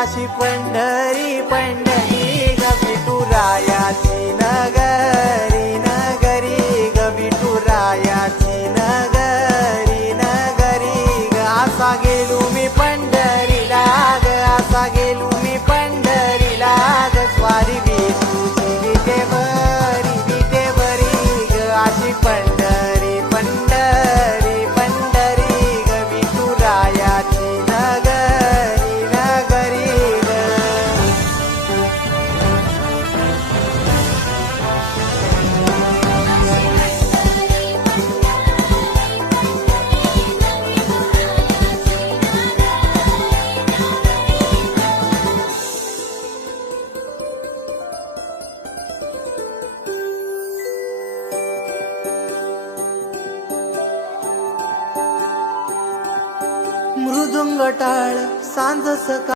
अशी पंढरी पंढरी ग विठुरायाची नगरी नगरी ग विठुरायाची नगरी नगरी ग असा गेलो मी पंढरीला ग असा गेलो मी पंढरीला ग स्वारी विठूची विटेवरी ग अशी पंढरी पंढरी पंढरी ग विठुरायाची नगरी नगरी ग मृदुंग टाळ सांज सकाळ